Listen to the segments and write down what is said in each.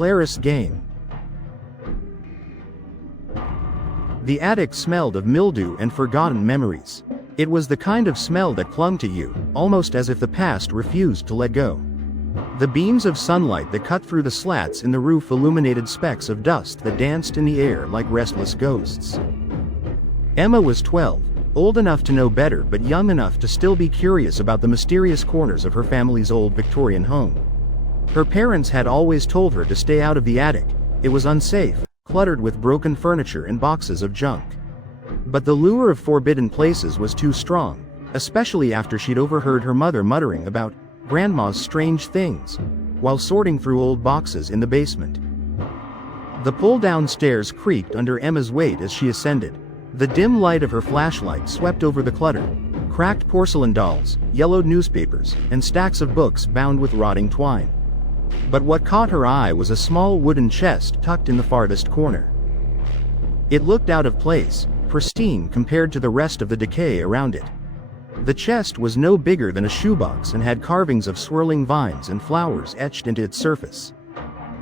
Clarice Game. The attic smelled of mildew and forgotten memories. It was the kind of smell that clung to you, almost as if the past refused to let go. The beams of sunlight that cut through the slats in the roof illuminated specks of dust that danced in the air like restless ghosts. Emma was 12, old enough to know better but young enough to still be curious about the mysterious corners of her family's old Victorian home. Her parents had always told her to stay out of the attic. It was unsafe, cluttered with broken furniture and boxes of junk. But the lure of forbidden places was too strong, especially after she'd overheard her mother muttering about Grandma's strange things while sorting through old boxes in the basement. The pull-down stairs creaked under Emma's weight as she ascended. The dim light of her flashlight swept over the clutter: cracked porcelain dolls, yellowed newspapers, and stacks of books bound with rotting twine. But what caught her eye was a small wooden chest tucked in the farthest corner. It looked out of place, pristine compared to the rest of the decay around it. The chest was no bigger than a shoebox and had carvings of swirling vines and flowers etched into its surface.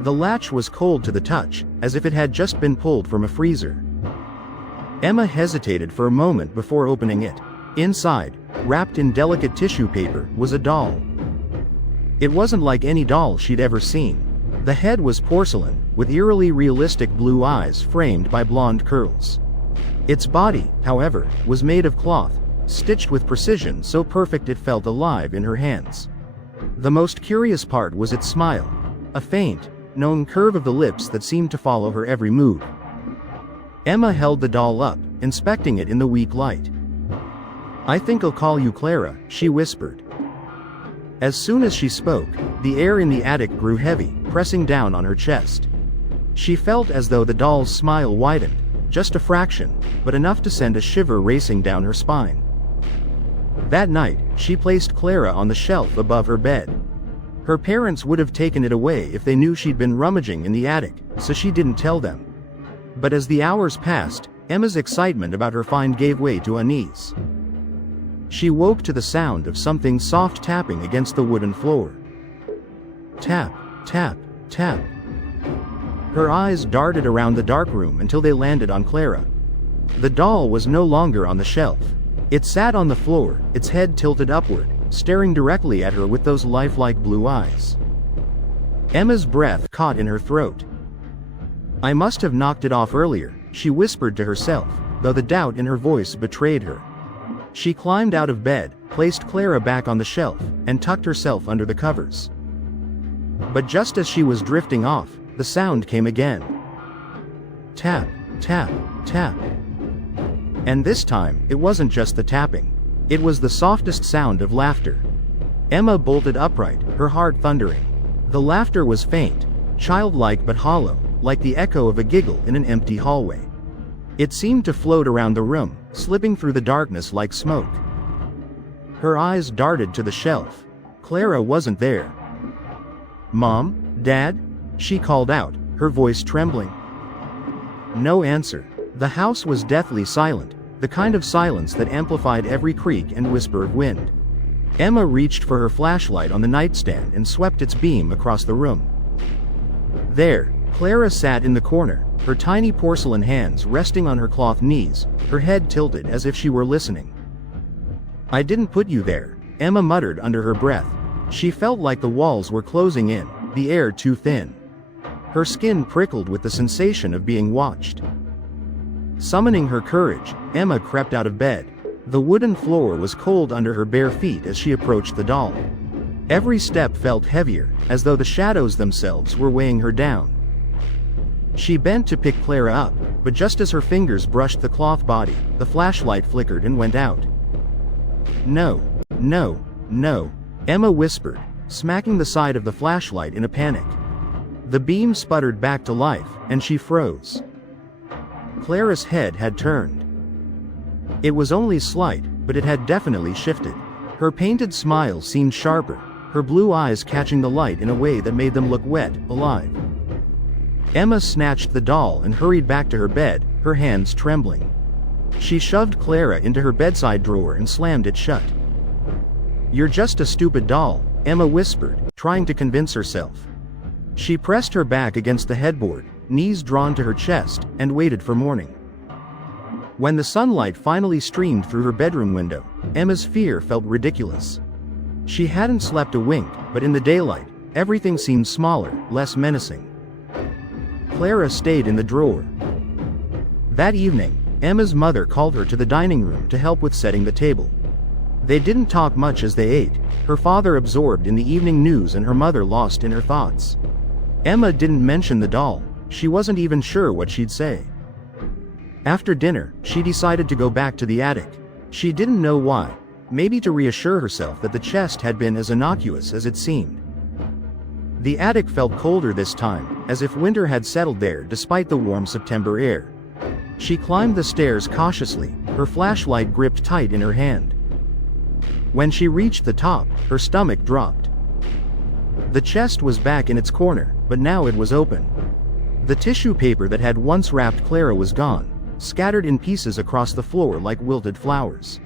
The latch was cold to the touch, as if it had just been pulled from a freezer. Emma hesitated for a moment before opening it. Inside, wrapped in delicate tissue paper, was a doll. It wasn't like any doll she'd ever seen. The head was porcelain, with eerily realistic blue eyes framed by blonde curls. Its body, however, was made of cloth, stitched with precision so perfect it felt alive in her hands. The most curious part was its smile, a faint, known curve of the lips that seemed to follow her every move. Emma held the doll up, inspecting it in the weak light. "I think I'll call you Clara," she whispered. As soon as she spoke, the air in the attic grew heavy, pressing down on her chest. She felt as though the doll's smile widened, just a fraction, but enough to send a shiver racing down her spine. That night, she placed Clara on the shelf above her bed. Her parents would have taken it away if they knew she'd been rummaging in the attic, so she didn't tell them. But as the hours passed, Emma's excitement about her find gave way to unease. She woke to the sound of something soft tapping against the wooden floor. Tap, tap, tap. Her eyes darted around the dark room until they landed on Clara. The doll was no longer on the shelf. It sat on the floor, its head tilted upward, staring directly at her with those lifelike blue eyes. Emma's breath caught in her throat. "I must have knocked it off earlier," she whispered to herself, though the doubt in her voice betrayed her. She climbed out of bed, placed Clara back on the shelf, and tucked herself under the covers. But just as she was drifting off, the sound came again. Tap, tap, tap. And this time, it wasn't just the tapping. It was the softest sound of laughter. Emma bolted upright, her heart thundering. The laughter was faint, childlike but hollow, like the echo of a giggle in an empty hallway. It seemed to float around the room, slipping through the darkness like smoke. Her eyes darted to the shelf. Clara wasn't there. "Mom? Dad?" she called out, her voice trembling. No answer. The house was deathly silent, the kind of silence that amplified every creak and whisper of wind. Emma reached for her flashlight on the nightstand and swept its beam across the room. There, Clara sat in the corner, her tiny porcelain hands resting on her cloth knees, her head tilted as if she were listening. "I didn't put you there," Emma muttered under her breath. She felt like the walls were closing in, the air too thin. Her skin prickled with the sensation of being watched. Summoning her courage, Emma crept out of bed. The wooden floor was cold under her bare feet as she approached the doll. Every step felt heavier, as though the shadows themselves were weighing her down. She bent to pick Clara up, but just as her fingers brushed the cloth body, the flashlight flickered and went out. "No, no, no," Emma whispered, smacking the side of the flashlight in a panic. The beam sputtered back to life, and she froze. Clara's head had turned. It was only slight, but it had definitely shifted. Her painted smile seemed sharper, her blue eyes catching the light in a way that made them look wet, alive. Emma snatched the doll and hurried back to her bed, her hands trembling. She shoved Clara into her bedside drawer and slammed it shut. "You're just a stupid doll," Emma whispered, trying to convince herself. She pressed her back against the headboard, knees drawn to her chest, and waited for morning. When the sunlight finally streamed through her bedroom window, Emma's fear felt ridiculous. She hadn't slept a wink, but in the daylight, everything seemed smaller, less menacing. Clara stayed in the drawer. That evening, Emma's mother called her to the dining room to help with setting the table. They didn't talk much as they ate, her father absorbed in the evening news and her mother lost in her thoughts. Emma didn't mention the doll, she wasn't even sure what she'd say. After dinner, she decided to go back to the attic. She didn't know why, maybe to reassure herself that the chest had been as innocuous as it seemed. The attic felt colder this time, as if winter had settled there despite the warm September air. She climbed the stairs cautiously, her flashlight gripped tight in her hand. When she reached the top, her stomach dropped. The chest was back in its corner, but now it was open. The tissue paper that had once wrapped Clara was gone, scattered in pieces across the floor like wilted flowers.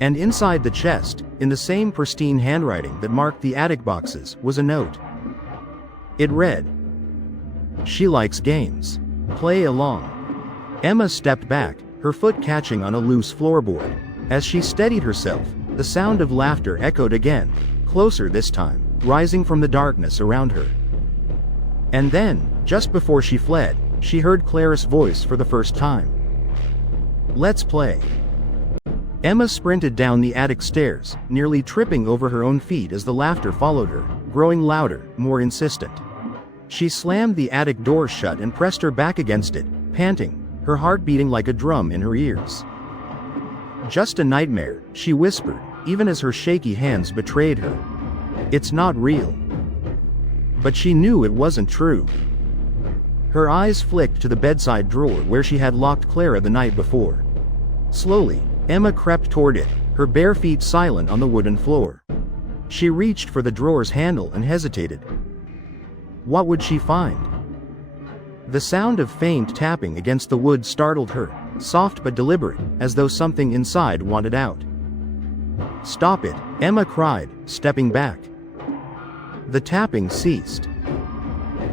And inside the chest, in the same pristine handwriting that marked the attic boxes, was a note. It read, "She likes games. Play along." Emma stepped back, her foot catching on a loose floorboard. As she steadied herself, the sound of laughter echoed again, closer this time, rising from the darkness around her. And then, just before she fled, she heard Clara's voice for the first time. "Let's play." Emma sprinted down the attic stairs, nearly tripping over her own feet as the laughter followed her, growing louder, more insistent. She slammed the attic door shut and pressed her back against it, panting, her heart beating like a drum in her ears. "Just a nightmare," she whispered, even as her shaky hands betrayed her. "It's not real." But she knew it wasn't true. Her eyes flicked to the bedside drawer where she had locked Clara the night before. Slowly, Emma crept toward it, her bare feet silent on the wooden floor. She reached for the drawer's handle and hesitated. What would she find? The sound of faint tapping against the wood startled her, soft but deliberate, as though something inside wanted out. "Stop it," Emma cried, stepping back. The tapping ceased.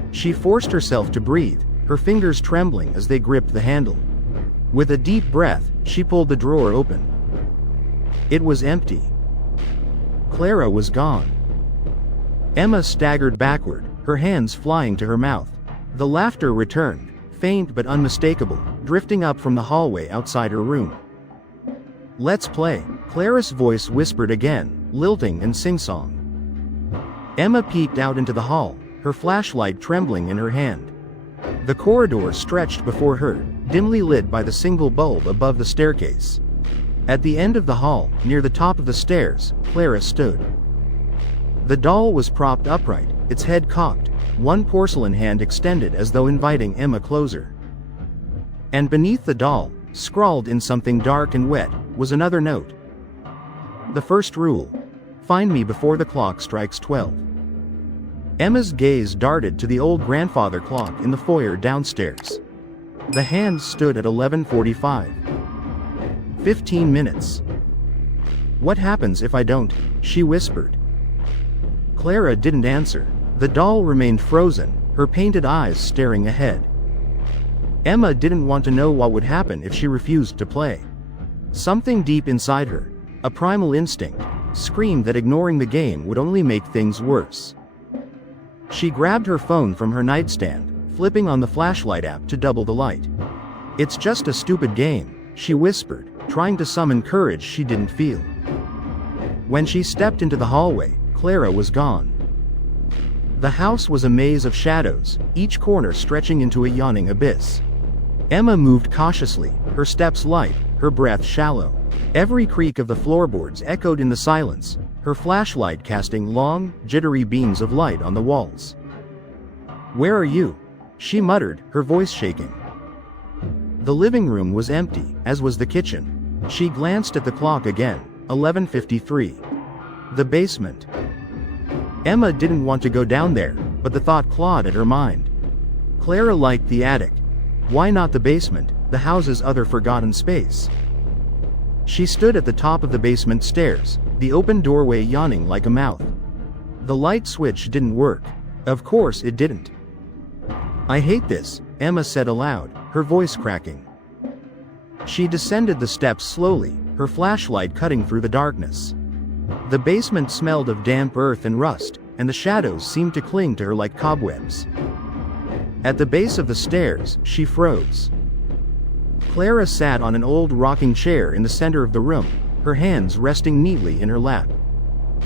She forced herself to breathe, her fingers trembling as they gripped the handle. With a deep breath, she pulled the drawer open. It was empty. Clara was gone. Emma staggered backward, her hands flying to her mouth. The laughter returned, faint but unmistakable, drifting up from the hallway outside her room. "Let's play," Clara's voice whispered again, lilting and sing-song. Emma peeked out into the hall, her flashlight trembling in her hand. The corridor stretched before her, dimly lit by the single bulb above the staircase. At the end of the hall, near the top of the stairs, Clara stood. The doll was propped upright, its head cocked, one porcelain hand extended as though inviting Emma closer. And beneath the doll, scrawled in something dark and wet, was another note. The first rule: find me before the clock strikes 12. Emma's gaze darted to the old grandfather clock in the foyer downstairs. The hand stood at 11:45. 15 minutes. "What happens if I don't?" she whispered. Clara didn't answer. The doll remained frozen, her painted eyes staring ahead. Emma didn't want to know what would happen if she refused to play. Something deep inside her, a primal instinct, screamed that ignoring the game would only make things worse. She grabbed her phone from her nightstand, flipping on the flashlight app to double the light. "It's just a stupid game," she whispered, trying to summon courage she didn't feel. When she stepped into the hallway, Clara was gone. The house was a maze of shadows, each corner stretching into a yawning abyss. Emma moved cautiously, her steps light, her breath shallow. Every creak of the floorboards echoed in the silence, her flashlight casting long, jittery beams of light on the walls. "Where are you?" she muttered, her voice shaking. The living room was empty, as was the kitchen. She glanced at the clock again, 11:53. The basement. Emma didn't want to go down there, but the thought clawed at her mind. Clara liked the attic. Why not the basement, the house's other forgotten space? She stood at the top of the basement stairs, the open doorway yawning like a mouth. The light switch didn't work. Of course it didn't. I hate this, Emma said aloud, her voice cracking. She descended the steps slowly, her flashlight cutting through the darkness. The basement smelled of damp earth and rust, and the shadows seemed to cling to her like cobwebs. At the base of the stairs, she froze. Clara sat on an old rocking chair in the center of the room, her hands resting neatly in her lap.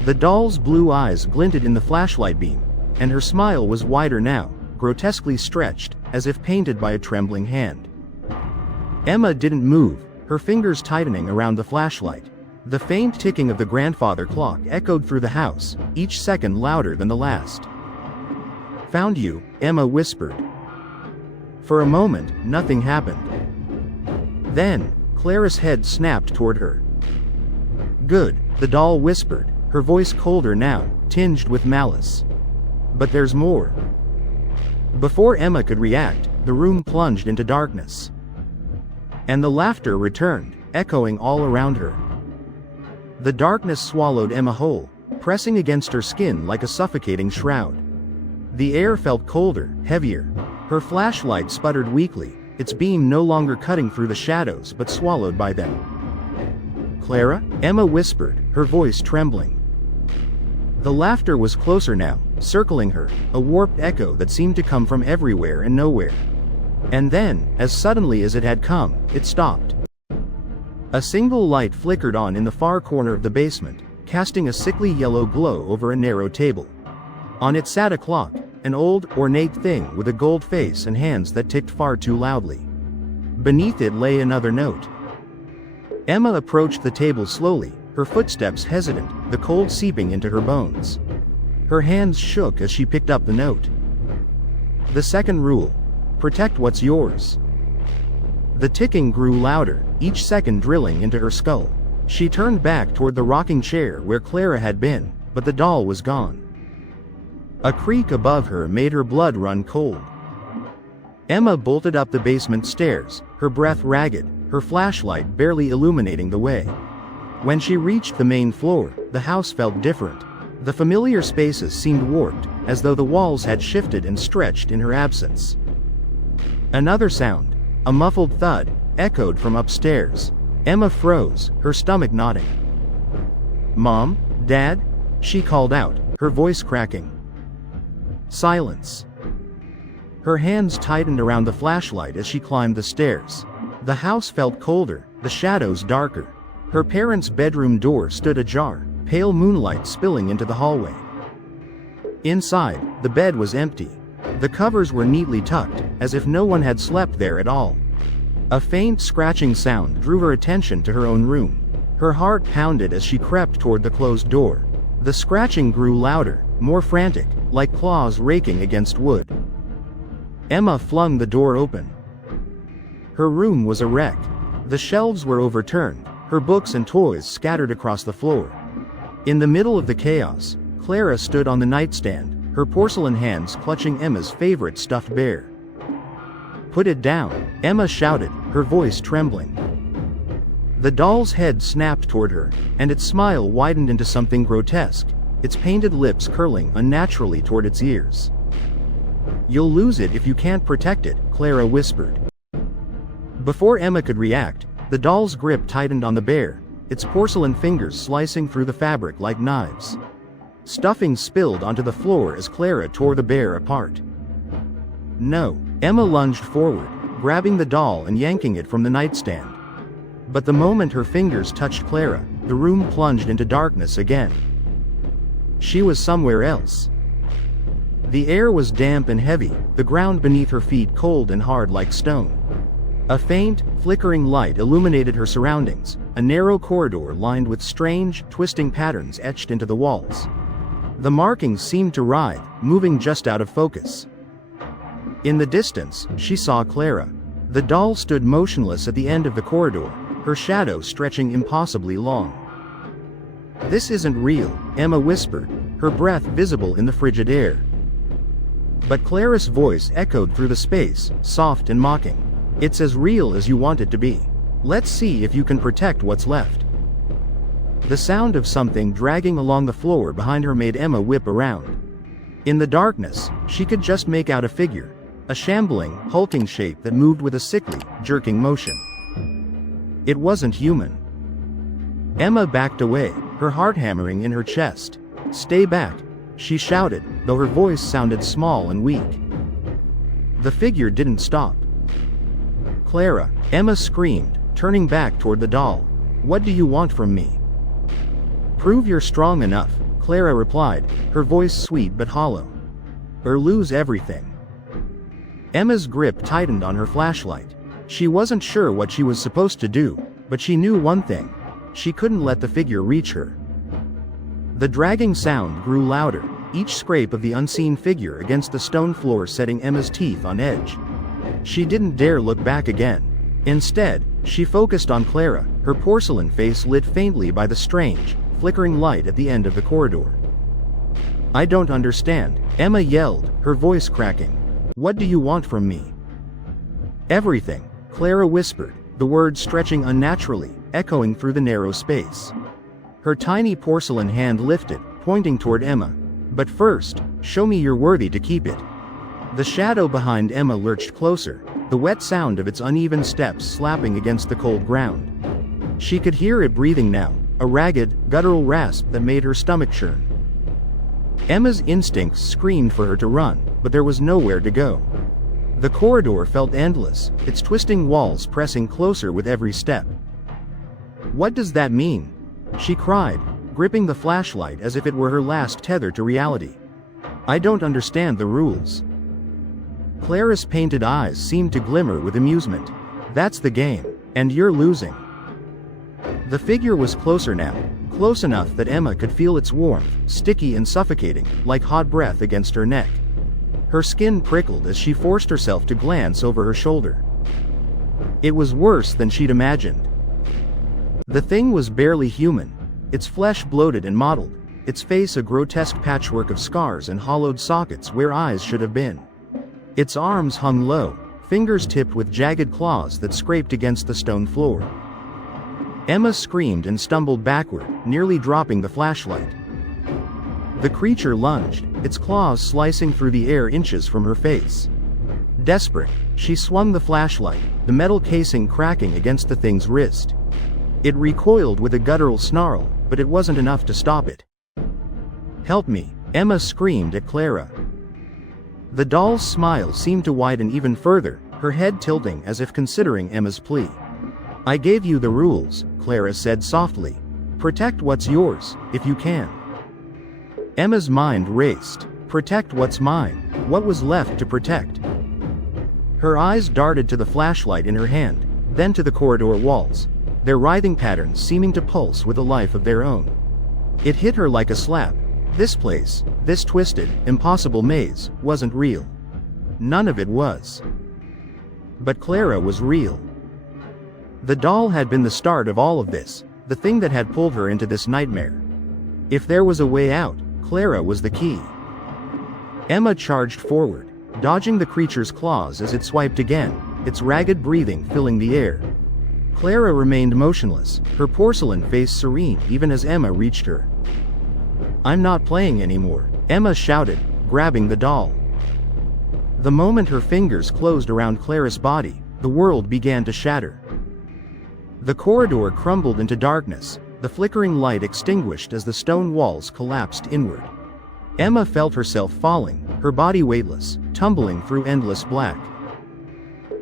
The doll's blue eyes glinted in the flashlight beam, and her smile was wider now, grotesquely stretched, as if painted by a trembling hand. Emma didn't move, her fingers tightening around the flashlight. The faint ticking of the grandfather clock echoed through the house, each second louder than the last. "Found you," Emma whispered. For a moment, nothing happened. Then, Clara's head snapped toward her. "Good," the doll whispered, her voice colder now, tinged with malice. "But there's more." Before Emma could react, the room plunged into darkness. And the laughter returned, echoing all around her. The darkness swallowed Emma whole, pressing against her skin like a suffocating shroud. The air felt colder, heavier. Her flashlight sputtered weakly, its beam no longer cutting through the shadows but swallowed by them. "Clara?" Emma whispered, her voice trembling. The laughter was closer now, circling her, a warped echo that seemed to come from everywhere and nowhere. And then, as suddenly as it had come, it stopped. A single light flickered on in the far corner of the basement, casting a sickly yellow glow over a narrow table. On it sat a clock, an old, ornate thing with a gold face and hands that ticked far too loudly. Beneath it lay another note. Emma approached the table slowly, her footsteps hesitant, the cold seeping into her bones. Her hands shook as she picked up the note. "The second rule. Protect what's yours." The ticking grew louder, each second drilling into her skull. She turned back toward the rocking chair where Clara had been, but the doll was gone. A creak above her made her blood run cold. Emma bolted up the basement stairs, her breath ragged, her flashlight barely illuminating the way. When she reached the main floor, the house felt different. The familiar spaces seemed warped, as though the walls had shifted and stretched in her absence. Another sound, a muffled thud, echoed from upstairs. Emma froze, her stomach knotting. "Mom? Dad?" she called out, her voice cracking. Silence. Her hands tightened around the flashlight as she climbed the stairs. The house felt colder, the shadows darker. Her parents' bedroom door stood ajar, pale moonlight spilling into the hallway. Inside, the bed was empty. The covers were neatly tucked, as if no one had slept there at all. A faint scratching sound drew her attention to her own room. Her heart pounded as she crept toward the closed door. The scratching grew louder, more frantic, like claws raking against wood. Emma flung the door open. Her room was a wreck. The shelves were overturned, her books and toys scattered across the floor. In the middle of the chaos, Clara stood on the nightstand, her porcelain hands clutching Emma's favorite stuffed bear. "Put it down," Emma shouted, her voice trembling. The doll's head snapped toward her, and its smile widened into something grotesque, its painted lips curling unnaturally toward its ears. "You'll lose it if you can't protect it," Clara whispered. Before Emma could react, the doll's grip tightened on the bear, its porcelain fingers slicing through the fabric like knives. Stuffing spilled onto the floor as Clara tore the bear apart. "No." Emma lunged forward, grabbing the doll and yanking it from the nightstand. But the moment her fingers touched Clara, the room plunged into darkness again. She was somewhere else. The air was damp and heavy, the ground beneath her feet cold and hard like stone. A faint, flickering light illuminated her surroundings, a narrow corridor lined with strange, twisting patterns etched into the walls. The markings seemed to writhe, moving just out of focus. In the distance, she saw Clara. The doll stood motionless at the end of the corridor, her shadow stretching impossibly long. "This isn't real," Emma whispered, her breath visible in the frigid air. But Clara's voice echoed through the space, soft and mocking. "It's as real as you want it to be. Let's see if you can protect what's left." The sound of something dragging along the floor behind her made Emma whip around. In the darkness, she could just make out a figure, a shambling, hulking shape that moved with a sickly, jerking motion. It wasn't human. Emma backed away, her heart hammering in her chest. "Stay back," she shouted, though her voice sounded small and weak. The figure didn't stop. "Clara," Emma screamed, turning back toward the doll. "What do you want from me?" "Prove you're strong enough," Clara replied, her voice sweet but hollow. "Or lose everything." Emma's grip tightened on her flashlight. She wasn't sure what she was supposed to do, but she knew one thing. She couldn't let the figure reach her. The dragging sound grew louder, each scrape of the unseen figure against the stone floor setting Emma's teeth on edge. She didn't dare look back again. Instead, she focused on Clara, her porcelain face lit faintly by the strange, flickering light at the end of the corridor. "I don't understand," Emma yelled, her voice cracking. "What do you want from me?" "Everything," Clara whispered, the words stretching unnaturally, echoing through the narrow space. Her tiny porcelain hand lifted, pointing toward Emma. "But first, show me you're worthy to keep it." The shadow behind Emma lurched closer, the wet sound of its uneven steps slapping against the cold ground. She could hear it breathing now, a ragged, guttural rasp that made her stomach churn. Emma's instincts screamed for her to run, but there was nowhere to go. The corridor felt endless, its twisting walls pressing closer with every step. "What does that mean?" she cried, gripping the flashlight as if it were her last tether to reality. "I don't understand the rules." Clara's painted eyes seemed to glimmer with amusement. "That's the game, and you're losing." The figure was closer now, close enough that Emma could feel its warmth, sticky and suffocating, like hot breath against her neck. Her skin prickled as she forced herself to glance over her shoulder. It was worse than she'd imagined. The thing was barely human, its flesh bloated and mottled, its face a grotesque patchwork of scars and hollowed sockets where eyes should have been. Its arms hung low, fingers tipped with jagged claws that scraped against the stone floor. Emma screamed and stumbled backward, nearly dropping the flashlight. The creature lunged, its claws slicing through the air inches from her face. Desperate, she swung the flashlight, the metal casing cracking against the thing's wrist. It recoiled with a guttural snarl, but it wasn't enough to stop it. "Help me," Emma screamed at Clara. The doll's smile seemed to widen even further, her head tilting as if considering Emma's plea. "I gave you the rules," Clara said softly. "Protect what's yours, if you can." Emma's mind raced. Protect what's mine? What was left to protect? Her eyes darted to the flashlight in her hand, then to the corridor walls, their writhing patterns seeming to pulse with a life of their own. It hit her like a slap. This place, this twisted, impossible maze, wasn't real. None of it was. But Clara was real. The doll had been the start of all of this, the thing that had pulled her into this nightmare. If there was a way out, Clara was the key. Emma charged forward, dodging the creature's claws as it swiped again, its ragged breathing filling the air. Clara remained motionless, her porcelain face serene even as Emma reached her. "I'm not playing anymore," Emma shouted, grabbing the doll. The moment her fingers closed around Clara's body, the world began to shatter. The corridor crumbled into darkness, the flickering light extinguished as the stone walls collapsed inward. Emma felt herself falling, her body weightless, tumbling through endless black.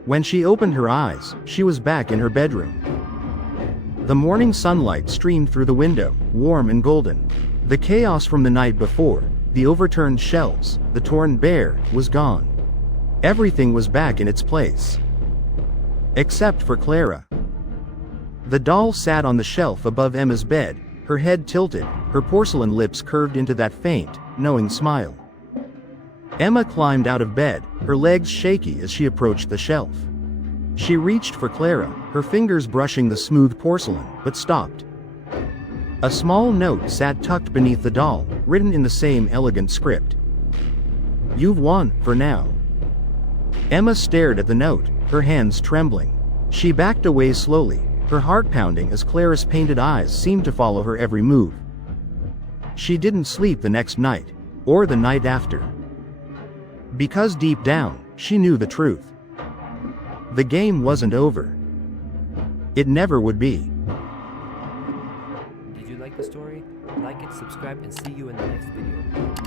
When she opened her eyes, she was back in her bedroom. The morning sunlight streamed through the window, warm and golden. The chaos from the night before, the overturned shelves, the torn bear, was gone. Everything was back in its place. Except for Clara. The doll sat on the shelf above Emma's bed, her head tilted, her porcelain lips curved into that faint, knowing smile. Emma climbed out of bed, her legs shaky as she approached the shelf. She reached for Clara, her fingers brushing the smooth porcelain, but stopped. A small note sat tucked beneath the doll, written in the same elegant script. "You've won, for now." Emma stared at the note, her hands trembling. She backed away slowly, her heart pounding as Clara's painted eyes seemed to follow her every move. She didn't sleep the next night, or the night after. Because deep down, she knew the truth. The game wasn't over. It never would be. Did you like the story? Like it, subscribe, and see you in the next video.